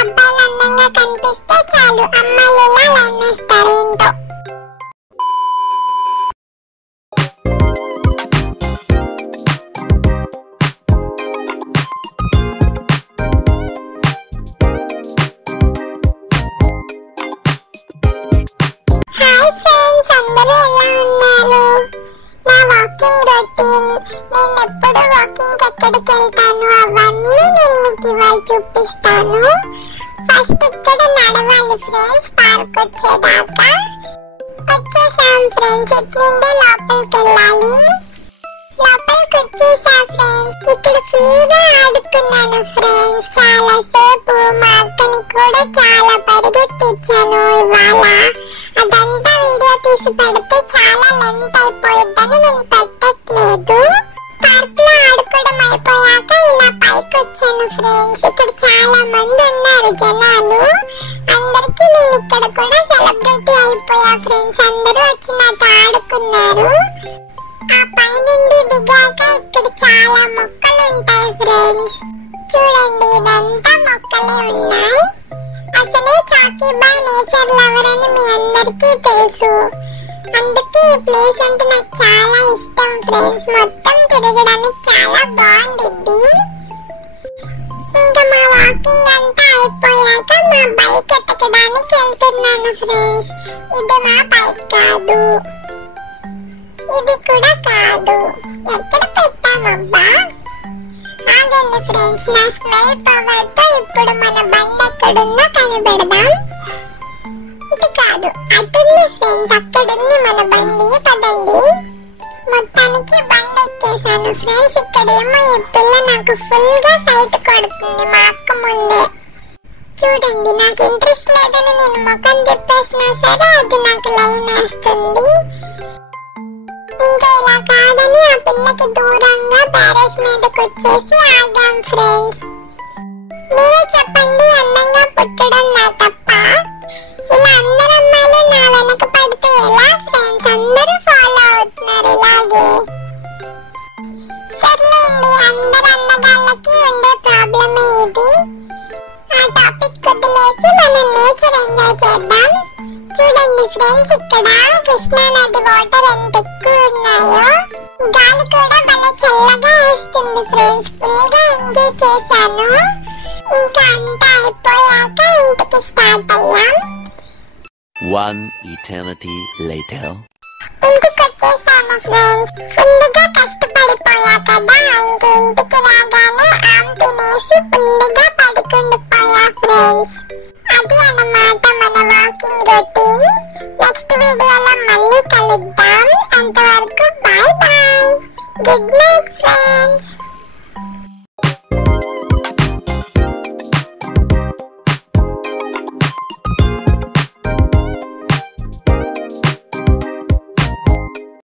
అబ్బాయిలు అందంగా కనిపిస్తే చాలు అమ్మాయిలు ఇలా లైన్ వేస్తారు ఏంటో. హాయ్ ఫ్రెండ్స్, అందరూ ఎలా ఉన్నారు? నా వాకింగ్ రొటీన్, నేను ఎప్పుడు వాకింగ్ ఎక్కడికి వెళ్తాను అవన్నీ నేను మీకు ఇవాళ చూపిస్తాను. ఫస్ట్ ఇక్కడ నడవాలి ఫ్రెండ్స్, పార్క్ వచ్చేదాకా. వచ్చేసాం ఫ్రెండ్స్, ఇటు నుండి లోపలికి వెళ్ళాలి. లోపలికి వచ్చేసా ఫ్రెండ్స్. ఇక్కడ ఫుల్గా ఆడుకున్నాను ఫ్రెండ్స్ చాలా సేపు. మా అక్కని కూడా చాలా పరిగెత్తించాను ఇవాళ. అదంతా వీడియో తీసి పెడితే చాలా లెంత్ అయిపోయిద్దని నేను పెట్టట్లేదు. పార్క్ లో ఆడుకోవడం అయిపోయాక ఇలా పైకి వచ్చాను ఫ్రెండ్స్. ఇక్కడ చాలా మంది ఉన్నారు జనాలు. అందరికి నేను ఇక్కడ కూడా సెలబ్రిటీ అయిపోయా ఫ్రెండ్స్. అందరూ వచ్చి నాతో ఆడుకున్నారు. ఆ పైనుండి దిగాక ఇక్కడ చాలా మొక్కలు ఉంటాయి ఫ్రెండ్స్. చూడండి, ఇదంతా మొక్కలే ఉన్నాయి. అసలే చాకీబాయ్ నేచర్ లవర్ అని మీ అందరికీ తెలుసు. అందుకే ఈ ప్లేస్ అంటే నాకు చాలా ఇష్టం ఫ్రెండ్స్. మొత్తం తిరగడానికి చాలా బాగుండిద్ది. ఇంకా మా వాకింగ్ అంతా అయిపోయాక మా బైక్ ఎక్కడానికి వెళ్తున్నాను ఫ్రెండ్స్. ఇది మా బైక్ కాదు, ఇది కూడా కాదు. ఎక్కడ పెట్టామబ్బా? ఆగండి ఫ్రెండ్స్, నా స్మెల్ పవర్ తో ఇప్పుడు మన బండి ఎక్కడుందో కనిపెడదాం. ఇది కాదు, అటుంది ఫ్రెండ్స్, అక్కడుంది మన బండి. పదండి. మొత్తానికి బండి ఎక్కేసాను ఫ్రెండ్స్. ఇక్కడేమో ఈ పిల్ల నాకు ఫుల్ గా సైట్ కొడుతుంది మా అక్క ముందే. చూడండి, నాకు ఇంట్రెస్ట్ లేదని నేను ముఖం తిప్పేసినా సరే అది నాకు లైన్ వేస్తుంది. ఇంకా ఇలా కాదని ఆ పిల్లకి దూరంగా ప్యారెస్ మీదకి వచ్చేసి ఆగాం ఫ్రెండ్స్. మీరే చెప్పండి, అందంగా పుట్టడం నా తప్ప? ఇలా అందరు అమ్మాయిలు నా వెనక పడితే ఎలా ఫ్రెండ్స్? అందరూ ఫాలో అవుతున్నారు ఇలాగే. సర్లేండి, అందరు అందగాళ్ళకి ఉండే ప్రాబ్లమే ఇది. ఆ టాపిక్ వదిలేసి మనం నేచర్ ఎంజాయ్ చేద్దాం. చూడండి ఫ్రెండ్స్, ఇక్కడ కృష్ణా నది వాటర్ ఎంత ఎక్కువ ఉన్నాయో. గాలి కూడా భలే చల్లగా వస్తుంది ఫ్రెండ్స్. ఫుల్ గా ఎంజాయ్ చేశాను. ఇంకా అంతా అయిపోయాక ఇంటికి స్టార్ట్ అయ్యాం. One eternity later. ఇంటికి వచ్చేసాను ఫ్రెండ్స్. ఫుల్ గా కష్టపడిపోయా కదా, ఇంకా ఇంటికి రాగానే ఆమ్ తినేసి ఫుల్ గా పడుకుండిపోయా ఫ్రెండ్స్. అది అన్నమాట మన వాకింగ్ రొటీన్. నెక్స్ట్ వీడియోలో మళ్ళీ కలుద్దాం. అంతవరకు bye bye. Good night friends.